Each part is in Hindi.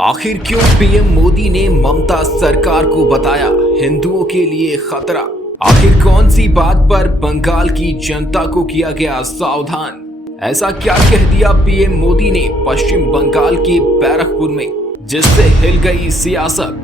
आखिर क्यों पीएम मोदी ने ममता सरकार को बताया हिंदुओं के लिए खतरा? आखिर कौन सी बात पर बंगाल की जनता को किया गया सावधान? ऐसा क्या कह दिया पीएम मोदी ने पश्चिम बंगाल के बैरकपुर में, जिससे हिल गई सियासत?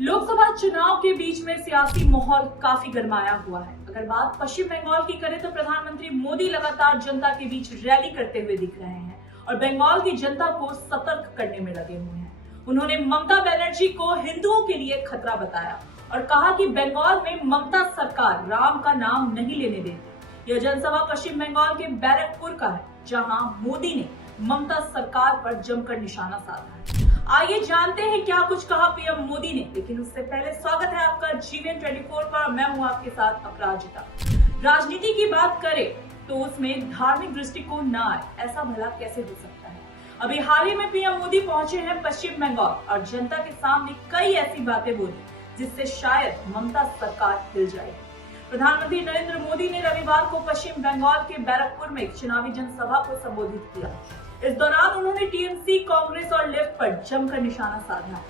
लोकसभा चुनाव के बीच में सियासी माहौल काफी गरमाया हुआ है। अगर बात पश्चिम बंगाल की करें तो प्रधानमंत्री मोदी लगातार जनता के बीच रैली करते हुए दिख रहे हैं और बंगाल की जनता को सतर्क करने में लगे हुए हैं। उन्होंने ममता बनर्जी को हिंदुओं के लिए खतरा बताया और कहा कि बंगाल में ममता सरकार राम का नाम नहीं लेने देगी। यह जनसभा पश्चिम बंगाल के बैरकपुर का है, जहां मोदी ने ममता सरकार पर जमकर निशाना साधा है। आइए जानते हैं क्या कुछ कहा पीएम मोदी ने, लेकिन उससे पहले स्वागत है आपका जीवीएन 24 पर। मैं हूं आपके साथ अपराजिता। राजनीति की बात करें तो उसमें धार्मिक दृष्टिकोण न आए, ऐसा भला कैसे हो सकता है? अभी हाल ही में पीएम मोदी पहुंचे हैं पश्चिम बंगाल और जनता के सामने कई ऐसी बातें बोली जिससे शायद ममता सरकार हिल जाएगी। प्रधानमंत्री नरेंद्र मोदी ने रविवार को पश्चिम बंगाल के बैरकपुर में एक चुनावी जनसभा को संबोधित किया। इस दौरान उन्होंने टीएमसी, कांग्रेस और लेफ्ट पर जमकर निशाना साधा।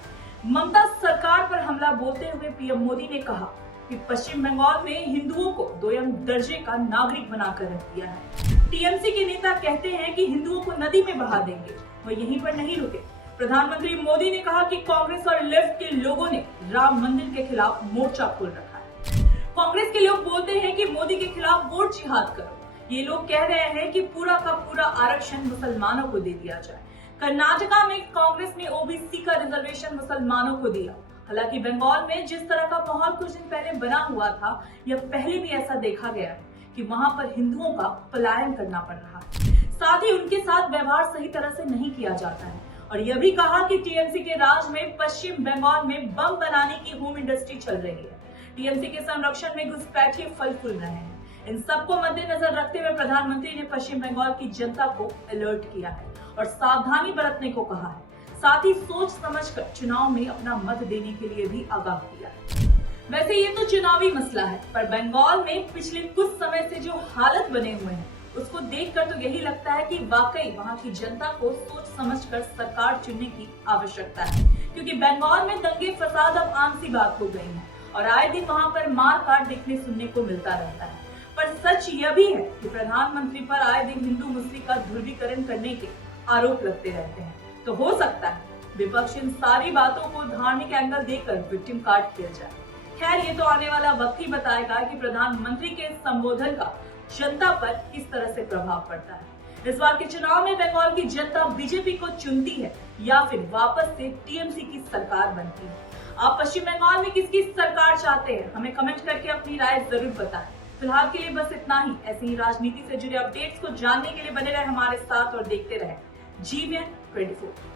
ममता सरकार पर हमला बोलते हुए पीएम मोदी ने कहा कि पश्चिम बंगाल में हिंदुओं को दोयम दर्जे का नागरिक बनाकर रख दिया है। टीएमसी के नेता कहते हैं कि हिंदुओं को नदी में बहा देंगे। वह यहीं पर नहीं रुके। प्रधानमंत्री मोदी ने कहा कि कांग्रेस और लेफ्ट के लोगों ने राम मंदिर के खिलाफ मोर्चा खोल रखा है। कांग्रेस के लोग बोलते हैं कि मोदी के खिलाफ वोट जिहाद करो। ये लोग कह रहे हैं कि पूरा का पूरा आरक्षण मुसलमानों को दे दिया जाए। कर्नाटका में कांग्रेस ने ओबीसी का रिजर्वेशन मुसलमानों को दिया। हालांकि बंगाल में जिस तरह का माहौल कुछ दिन पहले बना हुआ था, यह पहले भी ऐसा देखा गया है कि वहां पर हिंदुओं का पलायन करना पड़ रहा है। साथ ही उनके साथ व्यवहार सही तरह से नहीं किया जाता है। और यह भी कहा कि टीएमसी के राज में पश्चिम बंगाल में बम बनाने की होम इंडस्ट्री चल रही है। टीएमसी के संरक्षण में घुसपैठिए फल फूल रहे हैं। इन सबको मद्देनजर रखते हुए प्रधानमंत्री ने पश्चिम बंगाल की जनता को अलर्ट किया है और सावधानी बरतने को कहा है। साथ ही सोच समझकर चुनाव में अपना मत देने के लिए भी आगाह किया है। वैसे ये तो चुनावी मसला है, पर बंगाल में पिछले कुछ समय से जो हालत बने हुए हैं उसको देखकर तो यही लगता है कि वाकई वहां की जनता को सोच समझकर सरकार चुनने की आवश्यकता है, क्योंकि बंगाल में दंगे फसाद अब आम सी बात हो गई है और आए दिन वहां पर मार काट देखने सुनने को मिलता रहता है। पर सच यह भी है कि प्रधानमंत्री पर आए दिन हिंदू मुस्लिम का ध्रुवीकरण करने के आरोप लगते रहते हैं। तो हो सकता है विपक्ष इन सारी बातों को धार्मिक एंगल देकर विक्टिम कार्ड किया जाए। खैर, ये तो आने वाला वक्त ही बताएगा कि प्रधानमंत्री के संबोधन का जनता पर किस तरह से प्रभाव पड़ता है। इस बार के चुनाव में बंगाल की जनता बीजेपी को चुनती है या फिर वापस से टीएमसी की सरकार बनती है। आप पश्चिम बंगाल में किसकी सरकार चाहते हैं? हमें कमेंट करके अपनी राय जरूर बताएं। फिलहाल के लिए बस इतना ही। ऐसी ही राजनीति से जुड़े अपडेट्स को जानने के लिए बने रहे हमारे साथ और देखते रहे जीवीएन 24।